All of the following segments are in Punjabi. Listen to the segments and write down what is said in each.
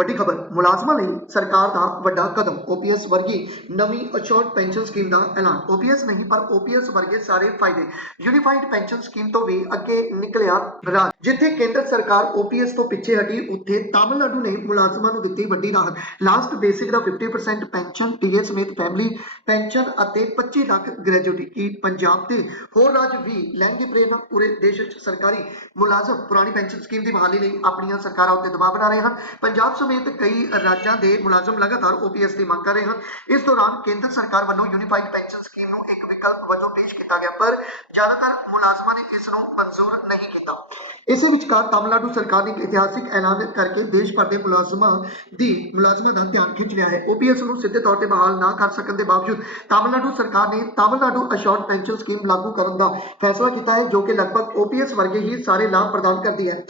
ਵੱਡੀ ਖਬਰ, ਮੁਲਾਜ਼ਮਾਂ ਲਈ ਸਰਕਾਰ ਦਾ ਵੱਡਾ ਕਦਮ ਓਪੀਐਸ ਵਰਗੀ ਨਵੀਂ ਅਚੋਰਡ ਪੈਨਸ਼ਨ ਸਕੀਮ ਦਾ ਐਲਾਨ। ਓਪੀਐਸ ਨਹੀਂ, ਪਰ ਓਪੀਐਸ ਵਰਗੇ ਸਾਰੇ ਫਾਇਦੇ। ਯੂਨੀਫਾਈਡ ਪੈਨਸ਼ਨ ਸਕੀਮ ਤੋਂ ਵੀ ਅੱਗੇ ਨਿਕਲਿਆ ਰਾਜ ਜਿੱਥੇ ਕੇਂਦਰ ਸਰਕਾਰ ਓਪੀਐਸ ਤੋਂ ਪਿੱਛੇ ਹਟੀ, ਉੱਥੇ ਤਾਮਿਲਨਾਡੂ ਨੇ ਮੁਲਾਜ਼ਮਾਂ ਨੂੰ ਦਿੱਤੀ ਵੱਡੀ ਰਾਹਤ। ਲਾਸਟ ਬੇਸਿਕ ਦਾ 50% ਪੈਨਸ਼ਨ ਡੀਏ ਸਮੇਤ ਫੈਮਿਲੀ ਪੈਨਸ਼ਨ ਅਤੇ 25 ਲੱਖ ਗ੍ਰੈਜੂਟੀ ਕੀ ਪੰਜਾਬ ਤੇ ਹੋਰ ਰਾਜ ਵੀ ਲੈਣਗੇ ਪ੍ਰੇਰਨਾ? ਪੂਰੇ ਦੇਸ਼ ਵਿੱਚ ਸਰਕਾਰੀ ਮੁਲਾਜ਼ਮ ਪੁਰਾਣੀ ਪੈਨਸ਼ਨ ਸਕੀਮ ਦੀ ਬਹਾਲੀ ਲਈ ਆਪਣੀਆਂ ਸਰਕਾਰਾਂ ਉੱਤੇ ਦਬਾਅ ਬਣਾ ਰਹੇ ਹਨ। ਪੰਜਾਬ ਸਮੇਤ ਕਈ ਰਾਜਾਂ ਦੇ ਮੁਲਾਜ਼ਮ ਲਗਾਤਾਰ ਓਪੀਐਸ ਦੀ ਮੰਗ ਕਰ ਰਹੇ ਹਨ। ਇਸ ਦੌਰਾਨ ਕੇਂਦਰ ਸਰਕਾਰ ਵੱਲੋਂ ਯੂਨੀਫਾਈਡ ਪੈਨਸ਼ਨ ਸਕੀਮ ਨੂੰ ਇੱਕ ਵਿਕਲਪ ਵਜੋਂ ਪੇਸ਼ ਕੀਤਾ ਗਿਆ, ਪਰ ਜ਼ਿਆਦਾਤਰ ਮੁਲਾਜ਼ਮਾਂ ਨੇ ਇਸ ਨੂੰ ਮਨਜ਼ੂਰ ਨਹੀਂ ਕੀਤਾ। ਇਸੇ ਵਿਚਕਾਰ ਤਾਮਿਲਨਾਡੂ ਸਰਕਾਰ ਨੇ ਇੱਕ ਇਤਿਹਾਸਿਕ ਐਲਾਨ ਕਰਕੇ ਦੇਸ਼ ਭਰ ਦੇ ਮੁਲਾਜ਼ਮਾਂ ਦੀ, ਮੁਲਾਜ਼ਮਾਂ ਦਾ ਧਿਆਨ ਖਿੱਚ ਲਿਆ ਹੈ। ਓਪੀਐਸ ਨੂੰ ਸਿੱਧੇ ਤੌਰ ਤੇ ਬਹਾਲ ਨਾ ਕਰ ਸਕਣ ਦੇ ਬਾਵਜੂਦ ਤਾਮਿਲਨਾਡੂ ਸਰਕਾਰ ਨੇ ਤਾਮਿਲਨਾਡੂ ਅਸ਼ੋਰਟ ਪੈਨਸ਼ਨ ਸਕੀਮ ਲਾਗੂ ਕਰਨ ਦਾ ਫੈਸਲਾ ਕੀਤਾ ਹੈ, ਜੋ ਕਿ ਲਗਭਗ ਓਪੀਐਸ ਵਰਗੇ ਹੀ ਸਾਰੇ ਲਾਭ ਪ੍ਰਦਾਨ ਕਰਦੀ ਹੈ।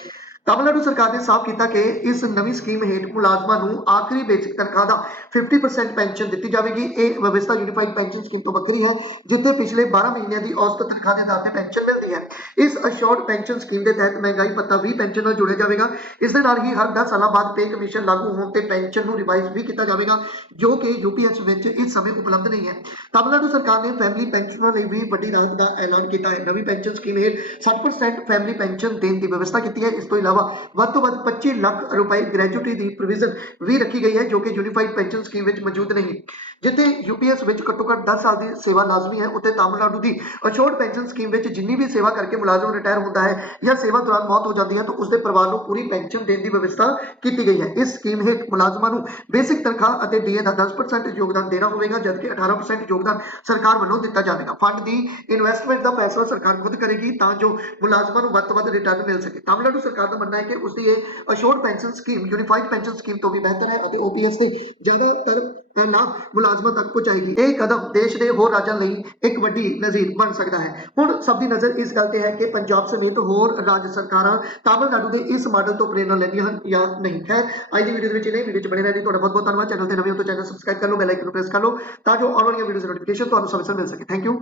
ਤਾਮਿਲਨਾਡੂ ਸਰਕਾਰ ਨੇ ਸਾਫ਼ ਕੀਤਾ ਕਿ ਇਸ ਨਵੀਂ ਸਕੀਮ ਹੇਠ ਮੁਲਾਜ਼ਮਾਂ ਨੂੰ ਆਖਰੀ ਬੇਸਿਕ ਤਨਖਾਹ ਦਾ 50% ਪੈਨਸ਼ਨ ਦਿੱਤੀ ਜਾਵੇਗੀ। ਇਹ ਵਿਵਸਥਾ ਯੂਨੀਫਾਈਡ ਪੈਨਸ਼ਨ ਸਕੀਮ ਤੋਂ ਵੱਖਰੀ ਹੈ, ਜਿੱਥੇ ਪਿਛਲੇ 12 ਮਹੀਨਿਆਂ ਦੀ ਔਸਤ ਤਨਖਾਹ ਦੇ ਆਧਾਰ ਤੇ ਪੈਨਸ਼ਨ ਮਿਲਦੀ ਹੈ। ਇਸ ਅਸ਼ੋਰਡ ਪੈਨਸ਼ਨ ਸਕੀਮ ਦੇ ਤਹਿਤ ਮਹਿੰਗਾਈ ਭੱਤਾ ਵੀ ਪੈਨਸ਼ਨ ਨਾਲ ਜੋੜਿਆ ਜਾਵੇਗਾ। ਇਸ ਦੇ ਨਾਲ ਹੀ ਹਰ 10 ਸਾਲਾਂ ਬਾਅਦ ਪੇ ਕਮਿਸ਼ਨ ਲਾਗੂ ਹੋਣ ਤੇ ਪੈਨਸ਼ਨ ਨੂੰ ਰਿਵਾਈਜ਼ ਵੀ ਕੀਤਾ ਜਾਵੇਗਾ, ਜੋ ਕਿ ਯੂਪੀਐਸ ਵਿੱਚ ਇਸ ਸਮੇਂ ਉਪਲਬਧ ਨਹੀਂ ਹੈ। ਤਾਮਿਲਨਾਡੂ ਸਰਕਾਰ ਨੇ ਫੈਮਿਲੀ ਪੈਨਸ਼ਨਰਾਂ ਲਈ ਵੀ ਵੱਡੀ ਰਾਹਤ ਦਾ ਐਲਾਨ ਕੀਤਾ ਹੈ। ਨਵੀਂ ਪੈਨਸ਼ਨ ਸਕੀਮ ਹੇਠ 60% ਫੈਮਿਲੀ ਪੈਨਸ਼ਨ ਦੇਣ ਦੀ ਵਿਵਸਥਾ ਕੀਤੀ ਹੈ। ਇਸ ਤੋਂ ਇਲਾਵਾ ਵੱਧ ਤੋਂ ਵੱਧ 25 ਲੱਖ ਰੁਪਏ ਗ੍ਰੈਜੂਟੀ ਦੀ ਪ੍ਰੋਵੀਜ਼ਨ ਵੀ ਰੱਖੀ ਗਈ ਹੈ, ਜੋ ਕਿ ਯੂਨੀਫਾਈਡ ਪੈਨਸ਼ਨ ਸਕੀਮ ਵਿੱਚ ਮੌਜੂਦ ਨਹੀਂ। ਜਿੱਥੇ ਯੂਪੀਐਸ ਵਿੱਚ ਘੱਟੋ ਘੱਟ 10 ਸਾਲ ਦੀ ਸੇਵਾ ਲਾਜ਼ਮੀ ਹੈ, ਉੱਥੇ ਤਾਮਿਲਨਾਡੂ ਦੀ ਅਸ਼ੋਰਡ ਪੈਨਸ਼ਨ ਸਕੀਮ ਵਿੱਚ ਜਿੰਨੀ ਵੀ ਸੇਵਾ ਕਰਕੇ ਮੁਲਾਜ਼ਮ ਰਿਟਾਇਰ ਹੁੰਦਾ ਹੈ ਜਾਂ ਸੇਵਾ ਦੌਰਾਨ ਮੌਤ ਹੋ ਜਾਂਦੀ ਹੈ, ਤਾਂ ਉਸਦੇ ਪਰਿਵਾਰ ਨੂੰ ਪੂਰੀ ਪੈਨਸ਼ਨ ਦੇਣ ਦੀ ਵਿਵਸਥਾ ਕੀਤੀ ਗਈ ਹੈ। ਇਸ ਸਕੀਮ ਹੇਠ ਮੁਲਾਜ਼ਮਾਂ ਨੂੰ ਬੇਸਿਕ ਤਨਖਾਹ ਅਤੇ ਡੀਏ ਦਾ 10% ਯੋਗਦਾਨ ਦੇਣਾ ਹੋਵੇਗਾ, ਜਦਕਿ 18% ਯੋਗਦਾਨ ਸਰਕਾਰ ਵੱਲੋਂ ਦਿੱਤਾ ਜਾਵੇਗਾ। ਫੰਡ ਦੀ ਇਨਵੈਸਟਮੈਂਟ ਦਾ ਫੈਸਲਾ ਸਰਕਾਰ ਖੁਦ ਕਰੇਗੀ, ਤਾਂ ਜੋ ਮੁਲਾਜ਼ਮਾਂ ਨੂੰ ਵੱਧ ਤੋਂ ਵੱਧ ਰਿਟਰਨ ਮਿਲ ਸਕੇ। ਤਾਮਿਲਨਾਡੂ ਸਰਕਾਰ ਦਾ ਮੰਨਣਾ ਹੈ ਕਿ ਉਸਦੀ ਇਹ assured pension scheme unified pension scheme ਤੋਂ ਵੀ ਬਿਹਤਰ ਹੈ ਅਤੇ ਓਪੀਐਸ ਦੇ ਜ਼ਿਆਦਾਤਰ ਲਾਭ ਮੁਲਾਜ਼ਮਾਂ ਤੱਕ ਪਹੁੰਚਾਏਗੀ। ਇਹ ਕਦਮ ਦੇਸ਼ ਦੇ ਹੋਰ ਰਾਜਾਂ ਲਈ ਇੱਕ ਵੱਡੀ ਨਜ਼ੀਰ ਬਣ ਸਕਦਾ ਹੈ। ਹੁਣ ਸਭ ਦੀ ਨਜ਼ਰ ਇਸ ਗੱਲ ਤੇ ਹੈ ਕਿ ਪੰਜਾਬ ਸਮੇਤ ਹੋਰ ਰਾਜ ਸਰਕਾਰਾਂ ਤਾਮਿਲਨਾਡੂ ਦੇ ਇਸ ਮਾਡਲ ਤੋਂ ਪ੍ਰੇਰਨਾ ਲੈਂਦੀਆਂ ਹਨ ਜਾਂ ਨਹੀਂ। ਹੈ ਅੱਜ ਦੀ ਵੀਡੀਓ ਦੇ ਵਿੱਚ ਇਹ ਵੀਡੀਓ ਚ ਬਣੇ ਰਹਿਣ ਲਈ ਤੁਹਾਡਾ ਬਹੁਤ ਬਹੁਤ ਧੰਨਵਾਦ। ਚੈਨਲ ਤੇ ਨਵੇਂ ਹੋ ਤਾਂ ਚੈਨਲ ਸਬਸਕ੍ਰਾਈਬ ਕਰ ਲਓ ਬੈਲ ਆਈਕਨ ਨੂੰ ਪ੍ਰੈਸ ਕਰ ਲਓ ਤਾਂ ਜੋ ਆਉਣ ਵਾਲੀਆਂ ਵੀਡੀਓਜ਼ ਦੀ ਨੋਟੀਫਿਕੇਸ਼ਨ ਤੁਹਾਨੂੰ ਸਮੇਂ ਸਿਰ ਮਿਲ ਸਕੇ। Thank you